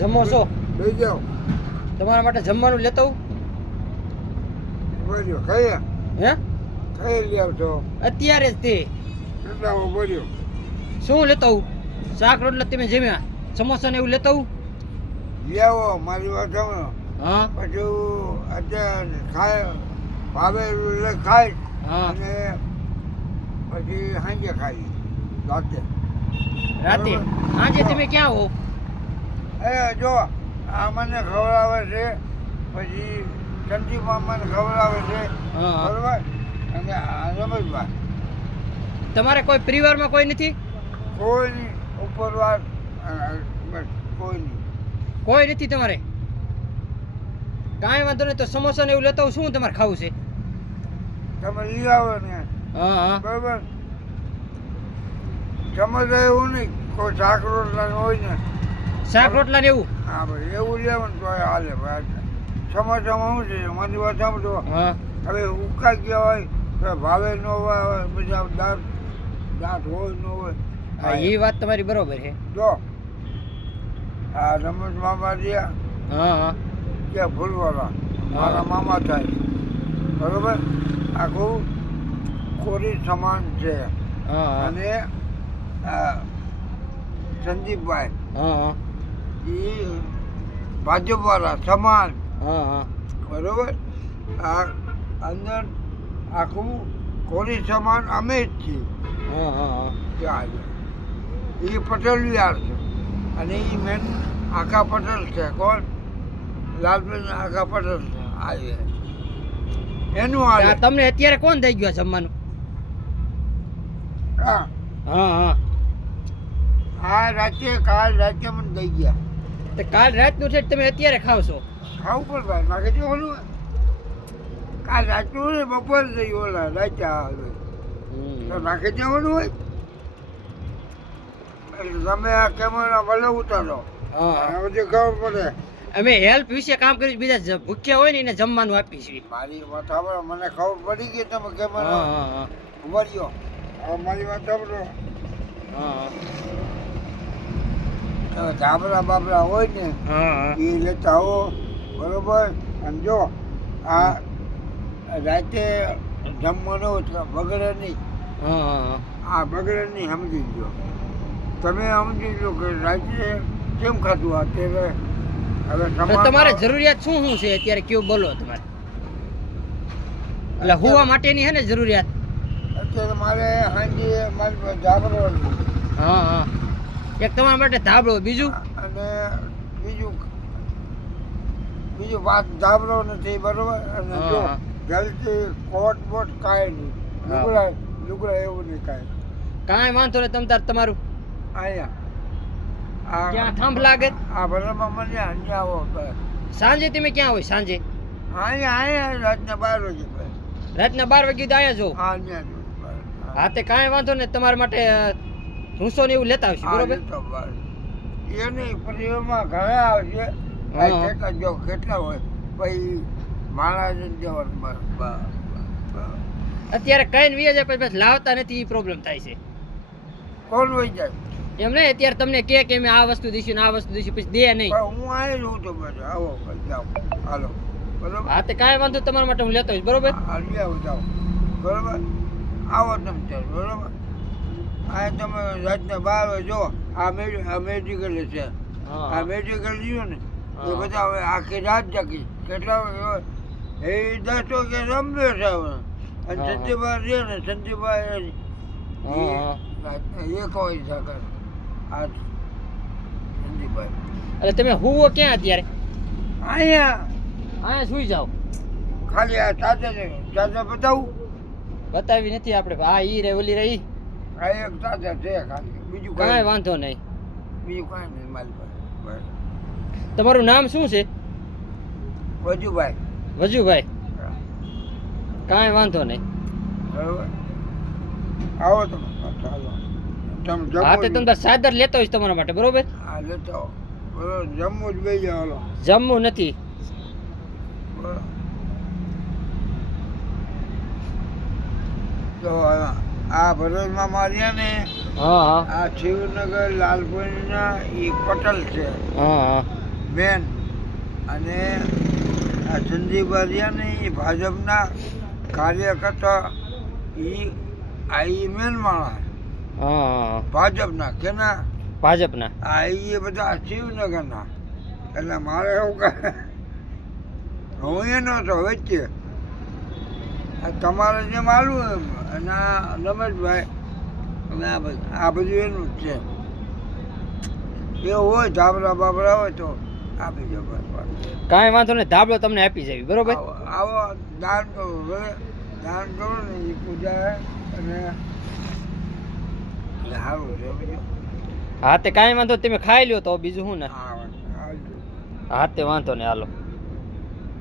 જમો છો? લઈ જાઓ. તમારા માટે જમવાનું લેતો આવું? બોલ્યો ખાઈએ. હે? ખાઈ લઈ આવશો. અત્યારે જ તે કેટલા બોલ્યો. શું લેતો આવું? શાક રોટલા તમે જમ્યા, સમોસા ને એવું લેતો આવું? લઈ આવો મારી વાત સાંભળો. હા પછી અત્યારે ખાય ભાવે એટલે ખાય હા. અને પછી સાંજે ખાઈ રાતે. રાતે આજે તમે ક્યાં હો? એ જો આ મને ખવડાવે છે, પછી સંદીપમાં મને ખવડાવે છે, હા. બરોબર. અને આ રમેશભાઈ તમારે કોઈ પરિવારમાં કોઈ નથી? કોઈ નહીં ઉપરવાર બસ કોઈ નહીં. કોઈ નથી તમારે? કાંઈ વાંધો નહીં, તો સમોસા ને એવું લેતો આવું. શું તમારે ખાવું છે? તમે લઈ આવો ને હા હા. બરોબર. સમજાય એવું નહીં, કોઈ શાક રોટલા હોય ને શાક રોટલા ને એવું? હા ભાઈ એવું લેવાનું તો હાલે ભાઈ. સમાચારમાં શું છે મારી વાત સાંભળો. હા હવે ઉકાઈ ગયા હોય તો ભાવે ન હોય, પછી દાંત દાંત હોય ન હોય. હા, એ વાત તમારી બરોબર છે. જો આ રમેશ મામા રહ્યા હા હા ત્યાં ફૂલવાળા મારા મામા થાય, બરોબર. આખું કોરી સમાન છે. હા હા અને આ સંદીપભાઈ હા હા એ ભાજપવાળા સમાન, હા હા. બરોબર. આ અંદર આખું કોરી સમાન અમે જ છીએ. હા હા હા. ત્યાં એ પટેલ યાર છે અને એ મેન આખા પટેલ છે. કોણ? લાલબેન આખા પટેલ છે. આજે એનું આ હાલે. તમને અત્યારે કોણ થઈ ગયું જમવાનું? હા હા હા. આ રાતે કાલ રાતે મને દઈ ગયા. તો કાલ રાતનું છે તમે અત્યારે ખાવ છો? ખાવું પણ ભાઈ નાખે છે ઓલું. કાલ રાતનું ને બપોર જઈ ઓલા રાતે આવે તો નાખે જવાનું હોય. એટલે તમે આ કેમેરા ભલે ઉતારો હા અને બધી ખબર પડે. અમે હેલ્પ વિશે કામ કરી, બીજા ભૂખ્યા હોય ને એને જમવાનું આપી છીએ. મારી વાત સાંભળો, મને ખબર પડી ગઈ તમે હા કેમેરા હા હા ઉભા રહ્યો. હવે મારી વાત સાંભળો. હા હવે ધાબળા બાબળા હોય ને હા એ લેતા આવો, બરોબર. અને જો આ રાતે જમવાનું બગડે નહીં. હા. આ બગડે નહીં સમજી લો. તમે સમજી લો કે રાતે કેમ ખાધું અત્યારે. હવે તમારે જરૂરિયાત શું શું છે અત્યારે, કેવું બોલો તમારે? એટલે હુવા માટેની છે ને જરૂરિયાત? અત્યારે મારે સાંજે મારી પાસે ધાબળો નથી. હા હા. એક તમારા માટે ધાબળો, બીજું? અને બીજું બીજું વાત ધાબળો નથી, બરોબર. અને હા, જો હા. ગલતી કોટ બોટ કાંઈ નહીં. હા. લુગડા લુગડા એવું નહીં કાંઈ. કાંઈ વાંધો નહીં. તમ તાર તમારું અહીંયા આ ક્યાં થાંભ લાગે? આ ભલામાં મને અહીંયા આવો બસ. સાંજે તમે ક્યાં હોય? સાંજે અહીંયા રાતના 12 વાગે બસ. રાતના 12 વાગે તો અહીંયા જો. હા અહીંયા જ બસ. હા તે કાંઈ વાંધો નહીં. તમારા માટે ભૂસો ને એવું લેતા આવશે, હા, બરોબર? એ તો બસ. એ નહીં પછી એમાં ઘણા આવશે. હા. કેટલા જો કેટલા હોય પછી માણસ જવાનું બસ બસ બસ. અત્યારે કઈ વીએ જાય પછી બસ લાવતા નથી, એ પ્રોબ્લેમ થાય છે. કોણ હોય જાય? એમ નહીં, અત્યારે તમને કે અમે આ વસ્તુ દઈશું ને આ વસ્તુ દઈશું, પછી દે નહીં. પણ હું આવી રહું તો બસ આવો બસ જાઓ હાલો, બરોબર. હા તે કાંઈ વાંધો નહીં, તમારા માટે હું લેતો હોઈશ, બરોબર? હાલી આવો જાઓ, બરોબર. આવો તમે ત્યારે, બરોબર. આ તમે રાતના 12 વાગે જો આ મેડિકલ છે. આ હા મેડિકલ રહ્યું ને એ હા. બધા હવે આખી રાત જાગી. કેટલા વાગે હોય? એ 10 વાગે રમે છે હવે. અને હા. સંજયભાઈ રહે ને સંજયભાઈ હા હા. રાતના 1 વાગે જાગે. આ સંજયભાઈ એટલે તમે હુવો ક્યાં અત્યારે? અહીંયા અહીંયા સુઈ જાઓ. ખાલી આ ચાચા બતાવું. બતાવી નથી આપણે. હા ઈ રે ઓલી રહી. આ એક ચાચા છે ખાલી, બીજું કાંઈ કાંઈ વાંધો નહીં. બીજું કાંઈ નહીં મારી પાસે. તમારું નામ શું છે? વજુભાઈ. વજુભાઈ. કાંઈ વાંધો નહીં. બરોબર. આવો તમે ચાલો. તમે હા તે જમો તમે સાદર લેતો હોઈશ તમારા માટે, બરોબર? હા લેતો આવો. બરોબર જમવું જ બે જાઓ હાલો. જમવું નથી. બરોબર. તો આ ભરૂચમાં માર્યા ને હા હા આ શિવનગર લાલપુરના એ પટેલ છે. હા હા. મેન અને આ સંજીવ બારિયા ને એ ભાજપના કાર્યકર્તા એ મેન માણસ હા ભાજપના કેના ભાજપના આ એ બધા શિવનગરના એટલે મારે એવું કહે હું એનો તો વચ્ચે તમારે જે માલું એમ અને આ રમેશભાઈ અને આ બધું એનું જ છે એવું હોય ધાબળા બાબરા હોય તો આપી દો બસ કાંઈ વાંધો નહીં, ધાબળો તમને આપી જાવી, બરોબર? આવો દાન કરો ભલે દાન કરો ને એ પૂજા અને સારું છે બીજું હા તે કાંઈ વાંધો નહીં, તમે ખાઈ લ્યો તો બીજું શું ને. હા આવજો હા તે વાંધો નહીં, હાલો.